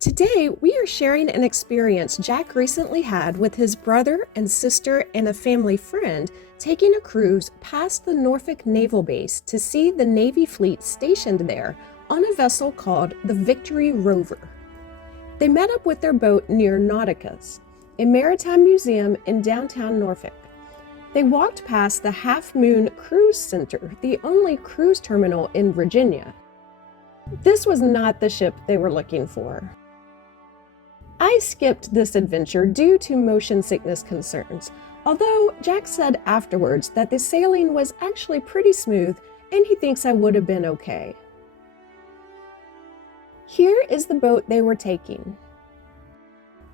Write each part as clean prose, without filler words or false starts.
Today, we are sharing an experience Jack recently had with his brother and sister and a family friend taking a cruise past the Norfolk Naval Base to see the Navy fleet stationed there on a vessel called the Victory Rover. They met up with their boat near Nautica's, a maritime museum in downtown Norfolk. They walked past the Half Moon Cruise Center, the only cruise terminal in Virginia. This was not the ship they were looking for. I skipped this adventure due to motion sickness concerns, although Jack said afterwards that the sailing was actually pretty smooth and he thinks I would have been okay. Here is the boat they were taking.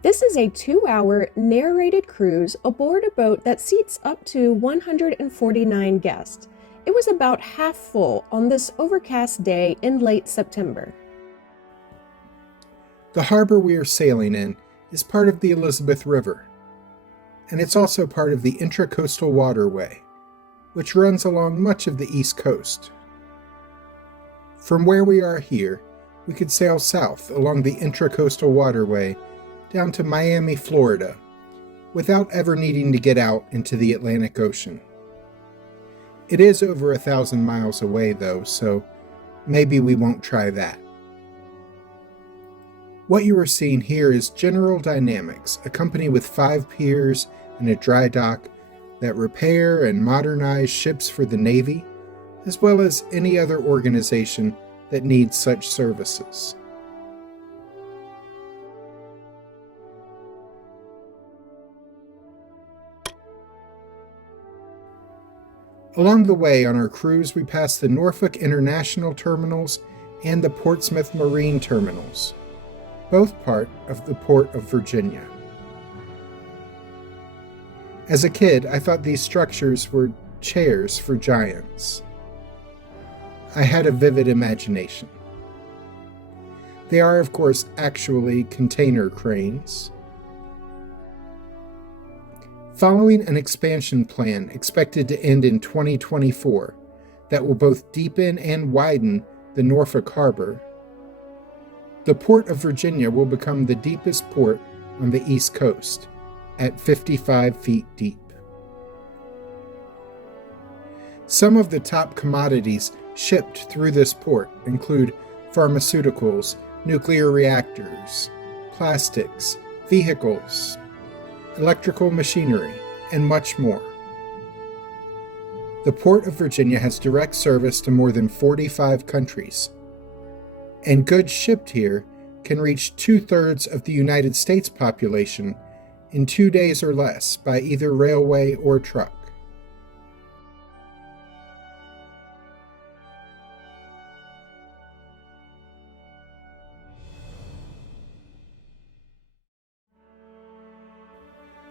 This is a 2-hour narrated cruise aboard a boat that seats up to 149 guests. It was about half full on this overcast day in late September. The harbor we are sailing in is part of the Elizabeth River, and it's also part of the Intracoastal Waterway, which runs along much of the East Coast. From where we are here, we could sail south along the Intracoastal Waterway down to Miami, Florida, without ever needing to get out into the Atlantic Ocean. It is over 1,000 miles away though, so maybe we won't try that. What you are seeing here is General Dynamics, a company with 5 piers and a dry dock that repair and modernize ships for the Navy, as well as any other organization that needs such services. Along the way on our cruise, we passed the Norfolk International Terminals and the Portsmouth Marine Terminals, both part of the Port of Virginia. As a kid, I thought these structures were chairs for giants. I had a vivid imagination. They are, of course, actually container cranes. Following an expansion plan expected to end in 2024 that will both deepen and widen the Norfolk Harbor, the Port of Virginia will become the deepest port on the East Coast, at 55 feet deep. Some of the top commodities shipped through this port include pharmaceuticals, nuclear reactors, plastics, vehicles, electrical machinery, and much more. The Port of Virginia has direct service to more than 45 countries, and goods shipped here can reach 2/3 of the United States population in 2 days or less by either railway or truck.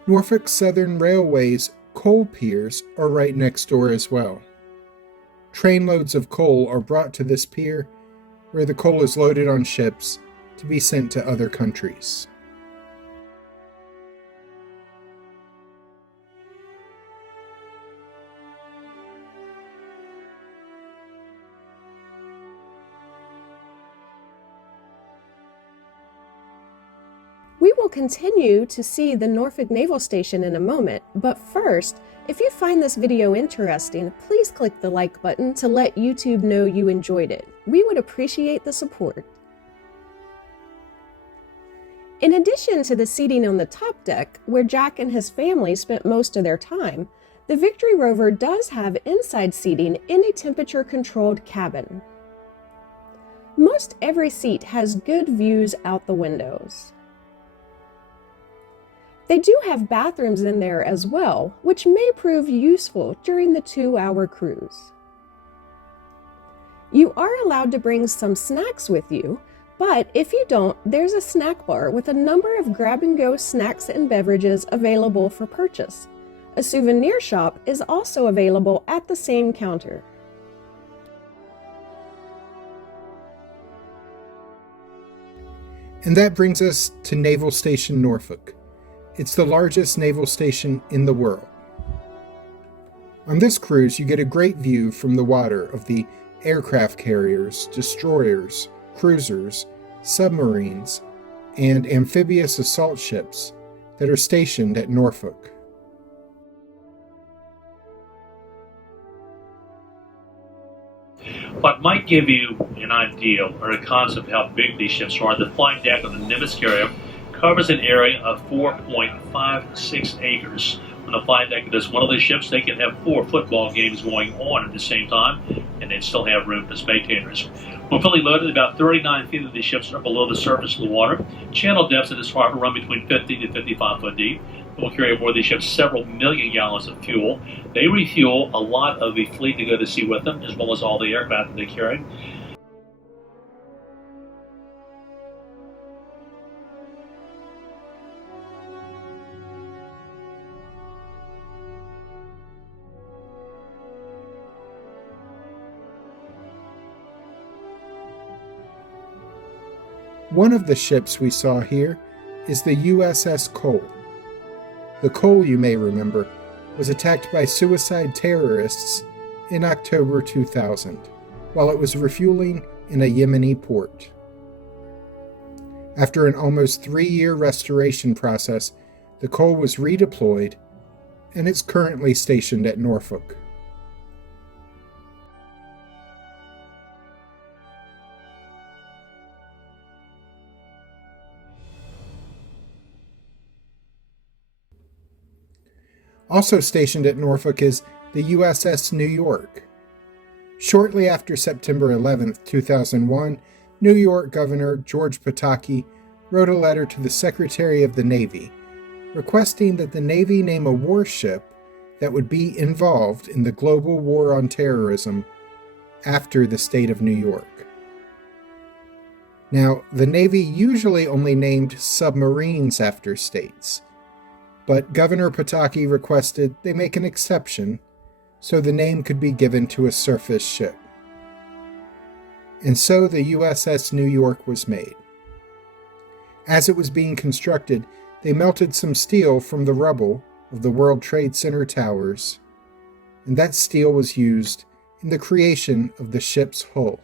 Norfolk Southern Railway's coal piers are right next door as well. Trainloads of coal are brought to this pier, where the coal is loaded on ships to be sent to other countries. We will continue to see the Norfolk Naval Station in a moment, but first, if you find this video interesting, please click the like button to let YouTube know you enjoyed it. We would appreciate the support. In addition to the seating on the top deck, where Jack and his family spent most of their time, the Victory Rover does have inside seating in a temperature-controlled cabin. Most every seat has good views out the windows. They do have bathrooms in there as well, which may prove useful during the 2-hour cruise. You are allowed to bring some snacks with you, but if you don't, there's a snack bar with a number of grab-and-go snacks and beverages available for purchase. A souvenir shop is also available at the same counter. And that brings us to Naval Station Norfolk. It's the largest naval station in the world. On this cruise, you get a great view from the water of the aircraft carriers, destroyers, cruisers, submarines, and amphibious assault ships that are stationed at Norfolk. What might give you an idea or a concept of how big these ships are, the flight deck of the Nimitz carrier covers an area of 4.56 acres. On the flight deck of this one of the ships, they can have 4 football games going on at the same time, and they'd still have room for spectators. When fully loaded, about 39 feet of these ships are below the surface of the water. Channel depths in this harbor run between 50 to 55 foot deep. They will carry aboard these ships several million gallons of fuel. They refuel a lot of the fleet to go to sea with them, as well as all the aircraft that they carry. One of the ships we saw here is the USS Cole. The Cole, you may remember, was attacked by suicide terrorists in October 2000 while it was refueling in a Yemeni port. After an almost 3-year restoration process, the Cole was redeployed and is currently stationed at Norfolk. Also stationed at Norfolk is the USS New York. Shortly after September 11, 2001, New York Governor George Pataki wrote a letter to the Secretary of the Navy requesting that the Navy name a warship that would be involved in the global war on terrorism after the state of New York. Now, the Navy usually only named submarines after states, but Governor Pataki requested they make an exception so the name could be given to a surface ship. And so the USS New York was made. As it was being constructed, they melted some steel from the rubble of the World Trade Center towers, and that steel was used in the creation of the ship's hull.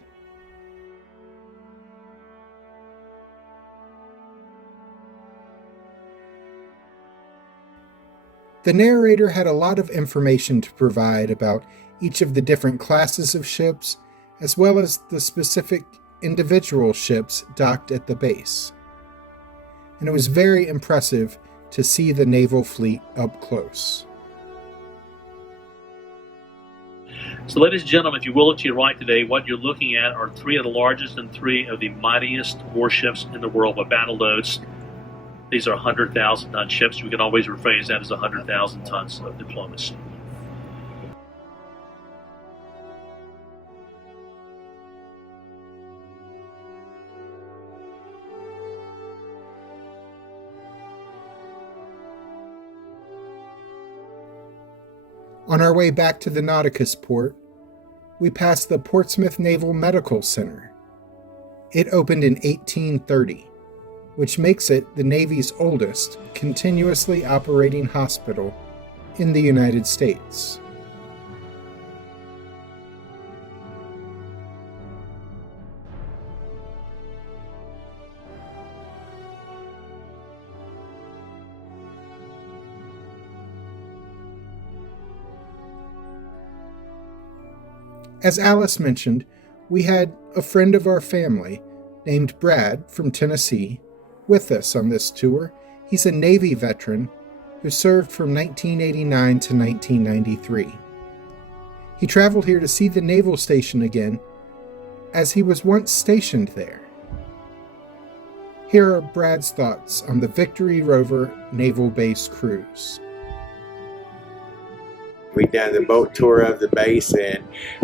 The narrator had a lot of information to provide about each of the different classes of ships, as well as the specific individual ships docked at the base. And it was very impressive to see the naval fleet up close. So, ladies and gentlemen, if you will look to your right today, what you're looking at are 3 of the largest and 3 of the mightiest warships in the world with battle loads. These are 100,000-ton ships. We can always rephrase that as 100,000 tons of diplomacy. On our way back to the Nauticus port, we passed the Portsmouth Naval Medical Center. It opened in 1830. Which makes it the Navy's oldest continuously operating hospital in the United States. As Alice mentioned, we had a friend of our family named Brad from Tennessee with us on this tour. He's a Navy veteran who served from 1989 to 1993. He traveled here to see the naval station again, as he was once stationed there. Here are Brad's thoughts on the Victory Rover Naval Base cruise. We done the boat tour of the base and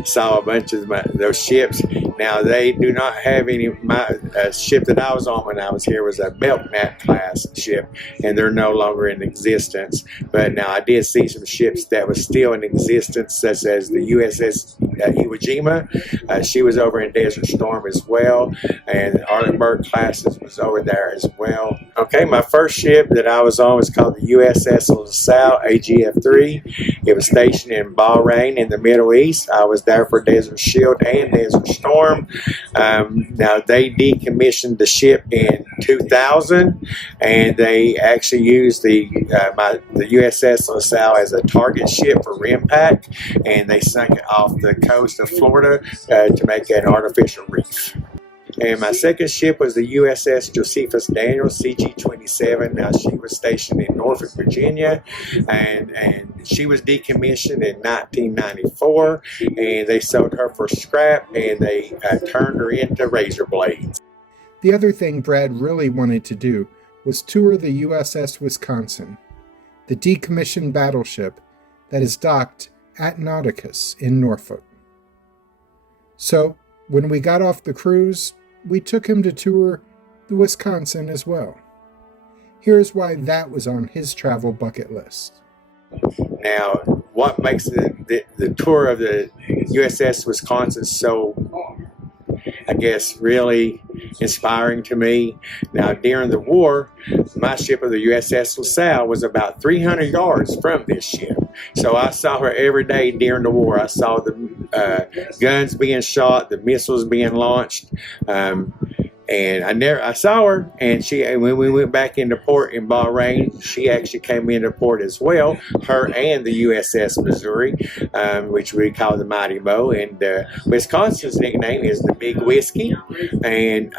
saw a bunch of those ships. Now they do not have any. My ship that I was on when I was here was a Belknap class ship, and they're no longer in existence. But now I did see some ships that was still in existence, such as the USS Iwo Jima. She was over in Desert Storm as well, and Arleneburg classes was over there as well. Okay, my first ship that I was on was called the USS LaSalle AGF-3. It was stationed in Bahrain in the Middle East. I was there for Desert Shield and Desert Storm. storm. Now, they decommissioned the ship in 2000, and they actually used the USS LaSalle as a target ship for impact, and they sunk it off the coast of Florida to make an artificial reef. And my second ship was the USS Josephus Daniel, CG-27. Now, she was stationed in Norfolk, Virginia, and she was decommissioned in 1994, and they sold her for scrap, and they turned her into razor blades. The other thing Brad really wanted to do was tour the USS Wisconsin, the decommissioned battleship that is docked at Nauticus in Norfolk. So, when we got off the cruise, we took him to tour the Wisconsin as well. Here's why that was on his travel bucket list. Now, what makes the tour of the USS Wisconsin so, I guess, really inspiring to me? Now, during the war, my ship of the USS LaSalle was about 300 yards from this ship. So I saw her every day during the war. I saw the guns being shot, the missiles being launched, and I saw her. And when we went back into port in Bahrain, she actually came into port as well. Her and the USS Missouri, which we call the Mighty Mo. And Wisconsin's nickname is the Big Whiskey. And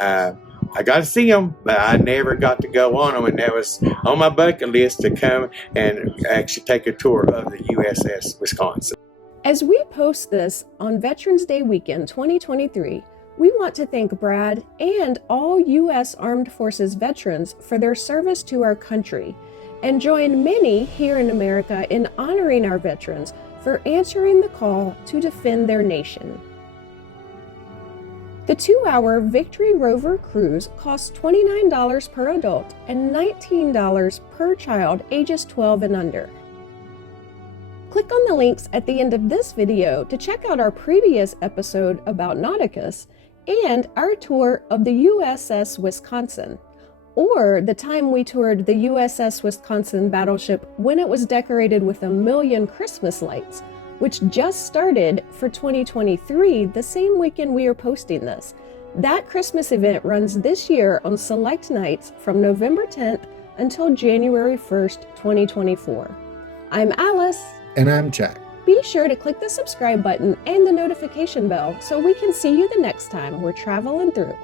I got to see them, but I never got to go on them, and that was on my bucket list to come and actually take a tour of the USS Wisconsin. As we post this on Veterans Day weekend 2023, we want to thank Brad and all U.S. Armed Forces veterans for their service to our country, and join many here in America in honoring our veterans for answering the call to defend their nation. The 2-hour Victory Rover cruise costs $29 per adult and $19 per child ages 12 and under. Click on the links at the end of this video to check out our previous episode about Nauticus and our tour of the USS Wisconsin, or the time we toured the USS Wisconsin battleship when it was decorated with 1 million Christmas lights, which just started for 2023, the same weekend we are posting this. That Christmas event runs this year on select nights from November 10th until January 1st, 2024. I'm Alice. And I'm Jack. Be sure to click the subscribe button and the notification bell so we can see you the next time we're traveling through.